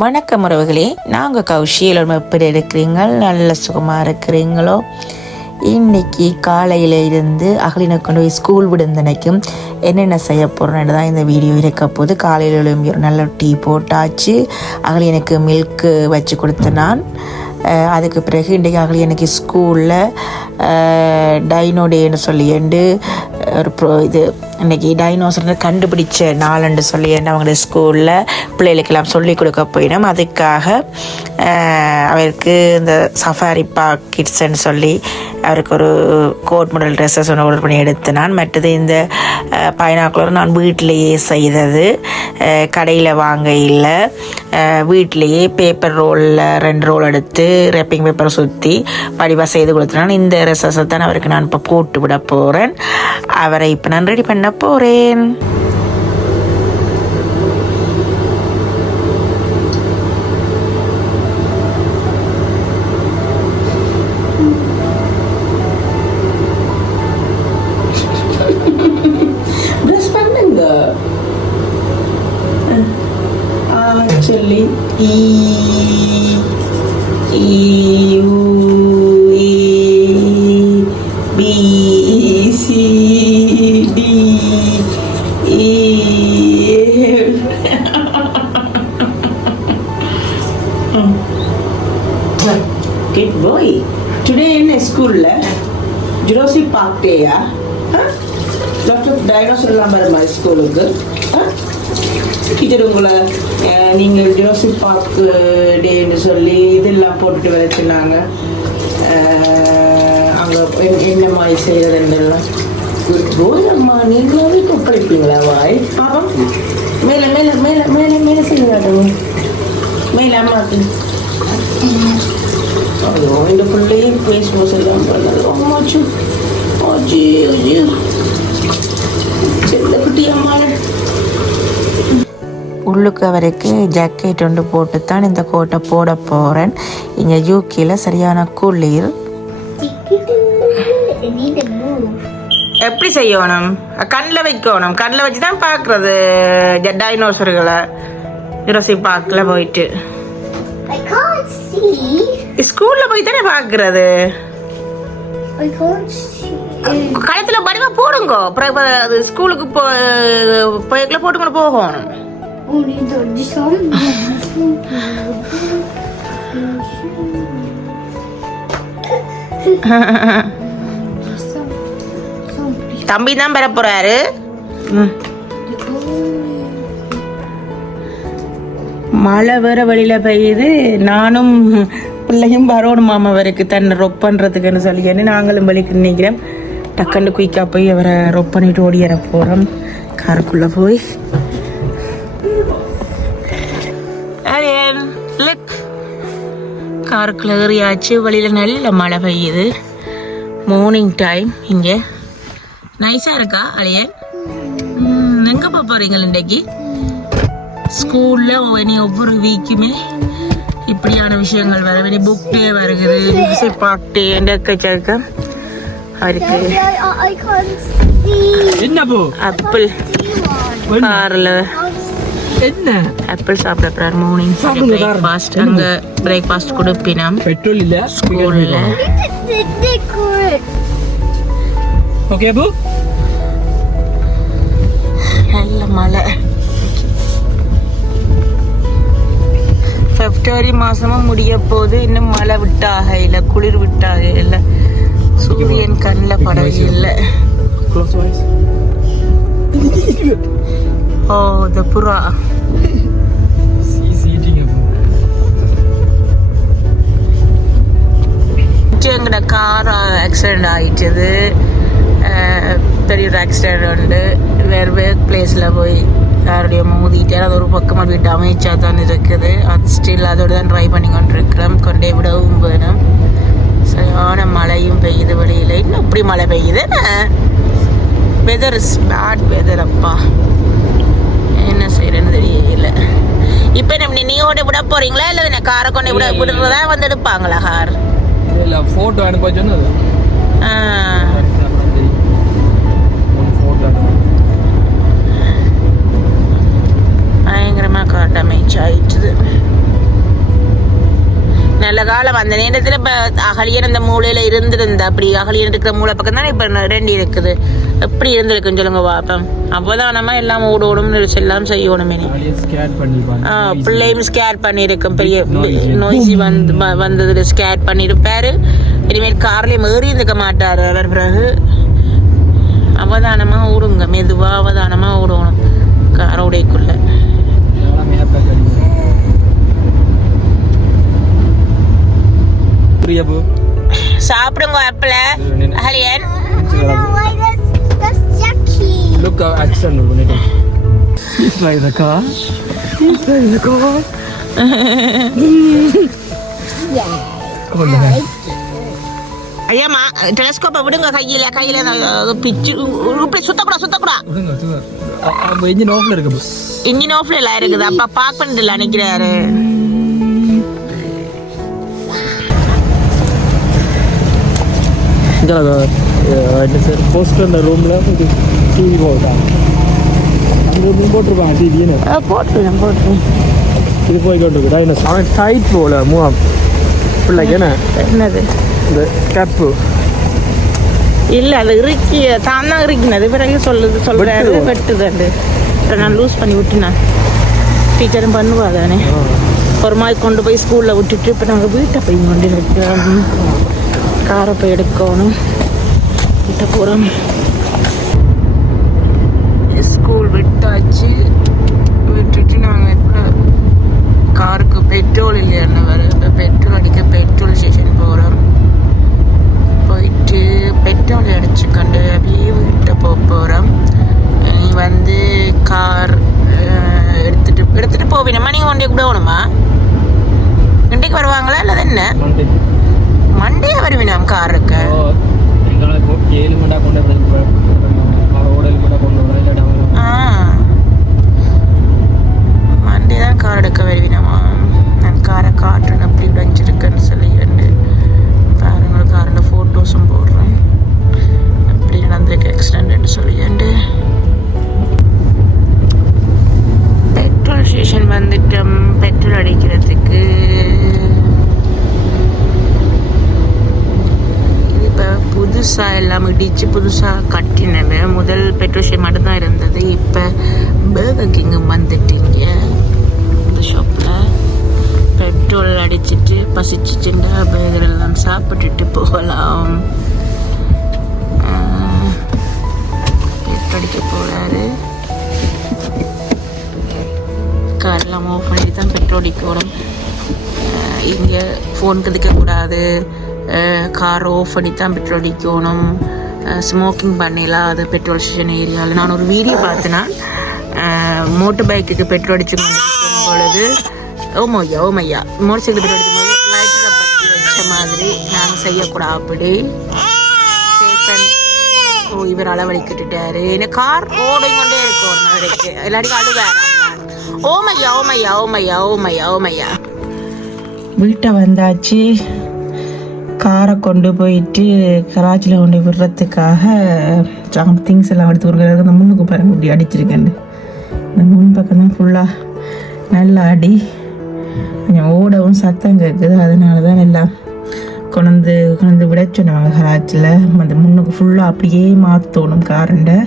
வணக்கம் உறவுகளே, நாங்கள் கௌஷியில் எப்படி இருக்கிறீங்கள்? நல்ல சுகமாக இருக்கிறீங்களோ? இன்றைக்கி காலையில் இருந்து அகலினை கொண்டு போய் ஸ்கூல் விடுந்தனைக்கும் என்னென்ன செய்ய போகிறோன்னு தான் இந்த வீடியோ இருக்க போது. காலையில் எழும்பி ஒரு நல்ல டீ போட்டாச்சு. அகலினுக்கு மில்க்கு வச்சு கொடுத்த நான். அதுக்கு பிறகு இன்றைக்கு அகலினுக்கு ஸ்கூலில் டைனோ டேன்னு சொல்லிண்டு ஒரு இது இன்றைக்கி டைனோசரை கண்டுபிடிச்ச நாளுன்னு சொல்லிட்டு அவங்களோட ஸ்கூலில் பிள்ளைகளுக்கெல்லாம் சொல்லி கொடுக்க போயிடும். அதுக்காக அவருக்கு இந்த சஃபாரி பார்க் கிட்ஸ்ன்னு சொல்லி அவருக்கு ஒரு கோட் மாடல் ட்ரெஸ்ஸஸ் ஒன்று ஆர்டர் பண்ணி எடுத்து நான். மற்றது இந்த பைனாக்குலர் நான் வீட்டிலையே செய்தது, கடையில் வாங்க இல்லை, வீட்டிலையே பேப்பர் ரோலில் 2 ரோல் எடுத்து ரேப்பிங் பேப்பரை சுற்றி வடிவாக செய்து கொடுத்தேன். இந்த ட்ரெஸ்ஸஸை தான் அவருக்கு நான் இப்போ போட்டு விட போகிறேன். அவரை இப்போ நான் ரெடி பண்ண போகிறேன். சொல்லி Good boy. Today in school Jurassic Park Day doctor dinosaur எல்லாம் வருமா ஸ்கூலுக்கு? டீச்சர் உங்களை நீங்கள் ஜுராசிக் பார்க் டேன்னு சொல்லி இதெல்லாம் போட்டுட்டு வர சொன்னாங்க. அங்கே என்ன மாதிரி செய்கிறதுலாம் அம்மா நீங்களாவே கொப்பளிப்பீங்களா? வாய் பாப்பம் மேலே மேலே மேலே மேலே மேலே செய்யுங்க. மேலே அம்மாக்கு ஐயோ இந்த பிள்ளையும் ஃபேஸ் வாஷ் எல்லாம் பண்ணது அம்மாச்சு. ஓஜி ஓஜி செல்ல குட்டி அம்மா. உள்ளுக்கு அவருக்கு ஜாக்கெட் ஒன்று போட்டு தான் இந்த கோட்டை போட போகிறேன். இங்கே யூகேயில் சரியான குளிர். எப்படி செய்யணும்? கண்ணில் வைக்கணும். கண்ணில் வச்சு தான் பார்க்குறது டைனோசர்களை ஜுராசிக் பார்க்கில் போயிட்டு. ஸ்கூலில் போய் தானே பார்க்குறது. கழுத்தில் படிவா போடுங்க. அது ஸ்கூலுக்கு போய்க்குள்ள போட்டுக்கொண்டு போகணும். தம்பி தான் பெற போறாரு. மழை வேற வெளியில பெய்யுது. நானும் பிள்ளையும் வரணும் மாமாவருக்கு தன்னை ரொப் பண்றதுக்குன்னு சொல்லி நாங்களும் வலிக்கு நினைக்கிறேன். டக்குன்னு குயிக்கா போய் அவரை ரொப் பண்ணிட்டு ஓடிற போறோம். காருக்குள்ள போய் காருக்குள்ள ஏறியாச்சு. வழியில் நல்ல மழை பெய்யுது. Morning time. இங்கே நைஸாக இருக்கா அழியன்? எங்கே போகிறீங்க இன்றைக்கு? ஸ்கூலில் இனி ஒவ்வொரு வீக்குமே இப்படியான விஷயங்கள் வர வேண்டிய புக் டே வருகிறது, மியூசிக் பார்க் டே எக்கச்சக்க அவருக்கு. ஆப்பிள் காரில் என்ன ஆப்பிள் சாப்பிட போறார். Morning breakfast. அங்கே பிரேக்ஃபாஸ்ட் கொடுப்பினோம் ஸ்கூலில். நல்ல மழை. பிப்ரவரி மாசமும் முடிய போது. இன்னும் மழை விட்டாக இல்லை, குளிர் விட்டாக இல்லை, சூரியன் கண்ணில் படவே இல்லை. ஓ the புறா. எங்கட கார் ஆக்சிடென்ட் ஆகிட்டது. பெரிய ஒரு ஆக்சிடென்ட் உண்டு. வேறு ஒர்க் பிளேஸில் போய் யாருடைய மோதிட்டார். அது ஒரு பக்கமாக வீட்டு அமைச்சா தான் இருக்குது. அது ஸ்டில் அதோடு தான் ட்ரை பண்ணி கொண்டு இருக்கிறோம். கொண்டே விடவும் வேணும். சரியான மழையும் பெய்யுது வெளியில். இன்னும் இப்படி மழை பெய்யுது. Weather is bad weather. அப்பா என்ன செய்யறேன்னு தெரியல. இப்போ நம்ம நீயோட விட போறீங்களா இல்லை காரை கொண்டு விடுறதா வந்து எடுப்பாங்களா? கார் இல்லை ஃபோட்டோ அனுப்ப சொன்னது. பயங்கரமாக கார் டேமேஜ் ஆயிடுச்சு. நல்ல காலம் அந்த நேரத்தில் இப்போ அகலியன் அந்த மூலையில் இருந்திருந்தா அப்படி அகலியன் இருக்கிற மூளை பக்கம் தானே இப்போ 2 இருக்குது. எப்படி இருந்திருக்குன்னு சொல்லுங்க பாப்போம். அப்போதான் நம்ம எல்லாம் ஓடணும் எல்லாம் செய்யணும். பிள்ளையும் ஸ்கேர் பண்ணியிருக்கும். பெரிய நோய்ஸி வந்ததில் ஸ்கேர் பண்ணியிருப்பாரு. இனிமேல் கார்லேயும் ஏறி இருந்துக்க மாட்டார் அவர். பிறகு அவதானமாக ஓடுங்க, மெதுவாக அவதானமாக ஓடணும் காரோடைக்குள்ள. சாப்பிடுங்க ஆப்பிள ஹலியன். Look how action we're gonna do. He's by the car. He's by the car. Yeah. Come on, man. ஐயாம்மா டெலஸ்கோப்பை விடுங்க. கையில் பிச்சு இப்படி சுத்தக்கூடா. இன்ஜின் ஆஃப்ல இருக்கு. இன்ஜின் ஆஃப்ல எல்லாம் இருக்குது. அப்பா பார்க் பண்ணிட்டு நினைக்கிறாரு. போஸ்டர் அந்த ரூம்ல டிவி போட்டாங்க. அந்த ரூம் போட்டிருப்பாங்க டிவின்னு. போட்டுருக்கேன். இது போய்கிட்டு டைனஸ் அவன் டைட் போல மூவ் பிள்ளைக்கு என்னது இந்த கேப்பு இல்லை, அது தான் இறுக்கினது. பிறகு சொல்றாரு வெட்டுதாண்டு. நான் லூஸ் பண்ணி விட்டுனேன். டீச்சரும் பண்ணுவா தானே. ஒரு மாதிரி கொண்டு போய் ஸ்கூலில் விட்டுட்டு இப்போ நாங்கள் வீட்டை போய் கொண்டு இருக்கிறோம். காரை போய் எடுக்கணும். வீட்டை போகிறோம். ஸ்கூல் விட்டாச்சு. விட்டுட்டு நாங்கள் இப்போ காருக்கு பெட்ரோல் இல்லையான்னு வர. இப்போ பெட்ரோல் அடிக்க பெட்ரோல் ஸ்டேஷன் போகிறோம். போயிட்டு பெட்ரோல் அடிச்சுக்கொண்டு அப்படியே வீட்டை போகிறோம். நீ வந்து கார் எடுத்துட்டு போவீனம்மா. நீங்கள் ஒன்றே கூட வேணுமா? இன்றைக்கு வருவாங்களா இல்லை என்ன? மண்டே வருவீனாம் காருக்கு. 7 மணி கொண்டு மண்டே தான் கார் எடுக்க வருவீனாமா. நான் காரை காட்டுறேன் அப்படி வச்சிருக்கேன்னு சொல்லி பாருங்க. காரோட ஃபோட்டோஸும் போடுறேன். எப்படி நடந்திருக்கு ஆக்சிடென்ட்னு சொல்லிட்டு. பெட்ரோல் ஸ்டேஷன் வந்துட்டோம் பெட்ரோல் அடிக்கிறதுக்கு. இது இப்போ புதுசாக எல்லாம் இடித்து புதுசாக கட்டினது. முதல் பெட்ரோல் ஸ்டேஷன் மட்டும்தான் இருந்தது. இப்போ பர்கர் கிங்கும் வந்துட்டீங்க. இந்த ஷாப்பில் பெட்ரோல் அடிச்சுட்டு பசிச்சுட்டுண்டா பர்கர் எல்லாம் சாப்பிட்டுட்டு போகலாம். பெட்ரோல் அடிக்க போகிறாரு. காரெல்லாம் ஆஃப் பண்ணிட்டு தான் பெட்ரோல் அடிக்கணும். இங்கே ஃபோன் கதிக்கக்கூடாது. கார் ஆஃப் பண்ணி தான் பெட்ரோல் அடிக்கணும். ஸ்மோக்கிங் பண்ணிடலாம் அது பெட்ரோல் ஸ்டேஷன் ஏரியாவில். நான் ஒரு வீடியோ பார்த்தேன்னா மோட்டர் பைக்குக்கு பெட்ரோல் அடிச்சு கொண்டிருக்கும் பொழுது ஓமையா மோட்டர் சைக்கிள் பெட்ரோல் அடிக்கும் போது லைட்டரை பற்றி வச்ச மாதிரி நாங்கள் செய்யக்கூடாது. அப்படி இவர் அளவழிக்கிட்டுட்டாரு. என்ன கார் ஓடிங் கொண்டே இருக்கும் ஒரு நாளைக்கு. எல்லாருக்கும் அழுவாரு. ஓமையா வீட்டை வந்தாச்சு. காரை கொண்டு போயிட்டு கராச்சியில் கொண்டு விடுறதுக்காக திங்ஸ் எல்லாம் எடுத்து கொடுக்குறதுக்கு அந்த முன்னுக்கு பாருங்க இப்படி அடிச்சிருக்கேன். இந்த முன் பக்கம் தான் ஃபுல்லாக நல்லா அடி. கொஞ்சம் ஓடவும் சத்தம் கேட்குது. அதனால தான் எல்லாம் கொண்டு விட சொன்னாங்க கராச்சியில். அந்த முன்னுக்கு ஃபுல்லாக அப்படியே மாற்றணும் காரண்டை.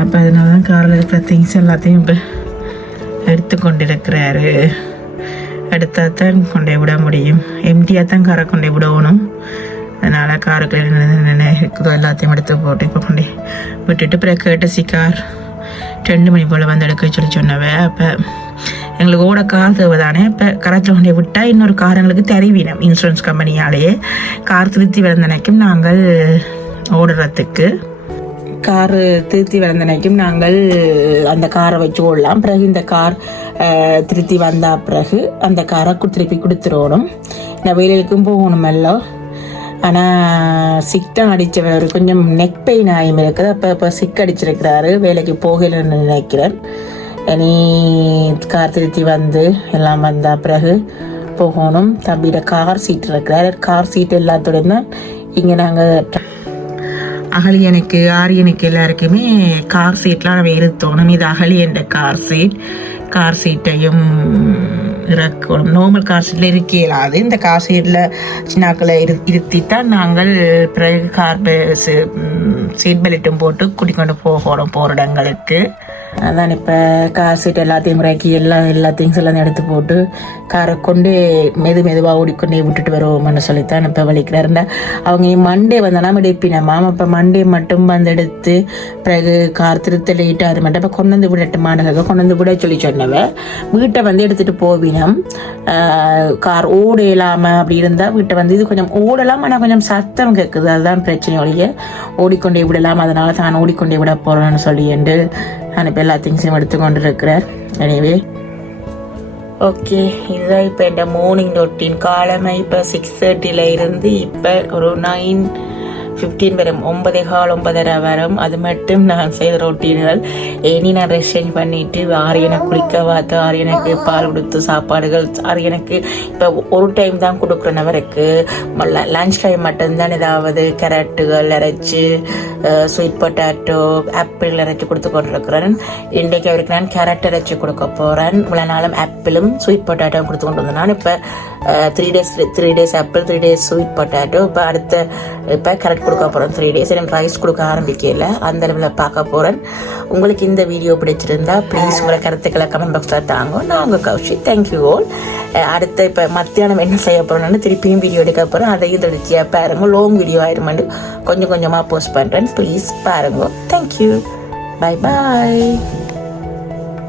அப்போ அதனால தான் காரில் இருக்கிற திங்ஸ் எல்லாத்தையும் இப்போ எடுத்து கொண்டு இருக்கிறாரு. எடுத்தால் தான் கொண்டே விட முடியும். எம்டியாக தான் காரை கொண்டே விடணும். அதனால் காருக்கு என்ன இருக்குதோ எல்லாத்தையும் எடுத்து போட்டு இப்போ கொண்டே விட்டுட்டு பிறகு கேட்டசி கார் 2 மணி போல் வந்து எடுக்க சொன்னவ. அப்போ எங்களுக்கு ஓட கார் தேவை தானே. இப்போ கராச்சியில் கொண்டே விட்டால் இன்னொரு கார் எங்களுக்கு தெரிவினோம். இன்சூரன்ஸ் கம்பெனியாலேயே கார் திருத்தி வந்தனைக்கும் நாங்கள் ஓடுறதுக்கு கார் திருத்தி வந்தனைக்கும் நாங்கள் அந்த காரை வச்சு ஓடலாம். பிறகு இந்த கார் திருத்தி வந்த பிறகு அந்த காரை திருப்பி கொடுத்துடணும். இந்த வெயிலுக்கும் போகணும் எல்லாம். ஆனால் சிக்டம் அடித்தவர் கொஞ்சம் நெக் பெயின் ஆகியும் இருக்குது. இப்போ சிக் அடிச்சிருக்கிறாரு. வேலைக்கு போகலன்னு நினைக்கிறேன். இனி கார் திருத்தி வந்து எல்லாம் வந்த பிறகு போகணும். தம்பியோட கார் சீட் இருக்கிறார். கார் சீட் எல்லாத்தோடையும் தான் இங்கே நாங்கள் அகலியனுக்கு ஆரியனுக்கு எல்லாருக்குமே கார் சீட்லாம் நம்ம இருத்தோணும். இது அகலியன்ற கார் சீட்டையும் இறக்கணும். நார்மல் கார் சீட்டில் இருக்க இயலாது. இந்த கார் சீட்டில் சின்னாக்களை இருத்தித்தான் நாங்கள் பிறகு சீட் பெல்ட்டும் போட்டு கூட்டிக்கொண்டு போகிற இடங்களுக்கு. அதான் இப்போ கார் சீட் எல்லாத்தையும் இறக்கி எல்லா திங்ஸ் எல்லாம் எடுத்து போட்டு காரை கொண்டு மெதுவாக ஓடிக்கொண்டே விட்டுட்டு வருவோம்னு சொல்லித்தான் இப்போ வலிக்கிறாருண்ட. அவங்க மண்டே வந்தெல்லாம் எடுப்பினம்மா. இப்போ மண்டே மட்டும் வந்து எடுத்து பிறகு கார் திருத்த லேட்டாக அது மட்டும் இப்போ கொண்டு வந்து விடட்டுமானுக்காக கொண்டு வந்து விட சொன்னவ வீட்டை வந்து எடுத்துகிட்டு போவினம். கார் ஓட இல்லாமல் அப்படி இருந்தால் வீட்டை வந்து இது கொஞ்சம் ஓடலாம், ஆனால் கொஞ்சம் சத்தம் கேட்குது. அதுதான் பிரச்சனை ஒழிய ஓடிக்கொண்டே விடலாம். அதனால தான் ஓடிக்கொண்டே விட போகிறேன்னு சொல்லி என்று நான் இப்போ எல்லா திங்ஸையும் எடுத்து கொண்டு இருக்கிறேன். எனவே ஓகே, இதுதான் இப்போ என் மார்னிங் ரொட்டீன். காலமை இப்போ 6:30 இருந்து இப்போ ஒரு 9:15 வரும், 9:15 வரும். அது மட்டும் நான் செய்த ரொட்டீன்கள். இனி நான் ரெஸ்ட் சேஞ்ச் பண்ணிட்டு ஆரியனுக்கு குளிக்க பார்த்து ஆரியனுக்கு பால் கொடுத்து சாப்பாடுகள் ஆரியனுக்கு இப்போ ஒரு டைம் தான் கொடுக்குறேன். அவருக்கு லஞ்ச் டைம் மட்டும்தான் ஏதாவது கேரட்டுகள் அரைச்சி ஸ்வீட் பொட்டாட்டோ ஆப்பிள் அரைச்சி கொடுத்து கொண்டிருக்கிறேன். இன்றைக்கு அவருக்கு நான் கேரட் அரைச்சி கொடுக்க போகிறேன். இவ்வளோ நாளும் ஆப்பிளும் ஸ்வீட் பொட்டாட்டோவும் கொடுத்து கொண்டு வந்தேன். நான் இப்போ 3 days apple 3 days sweet potato. இப்போ கேரட் கொடுக்க போகிறேன் 3 days. எனக்கு ரைஸ் கொடுக்க ஆரம்பிக்கல, அந்த அளவில் பார்க்க போகிறேன். உங்களுக்கு இந்த வீடியோ பிடிச்சிருந்தா ப்ளீஸ் உங்களை கருத்துக்களை கமெண்ட் பாக்ஸில் தாங்க. நான் உங்கள் கௌஷி. Thank you all. அடுத்த இப்போ மத்தியானம் என்ன செய்ய போகிறேன்னு திருப்பியும் வீடியோ எடுக்க போகிறேன். அதையும் தொடர்ச்சியாக பாருங்க. லாங் வீடியோ ஆயிடுமாண்டு கொஞ்சம் கொஞ்சமாக போஸ்ட் பண்ணுறேன். ப்ளீஸ் பாருங்க. தேங்க்யூ. Bye bye.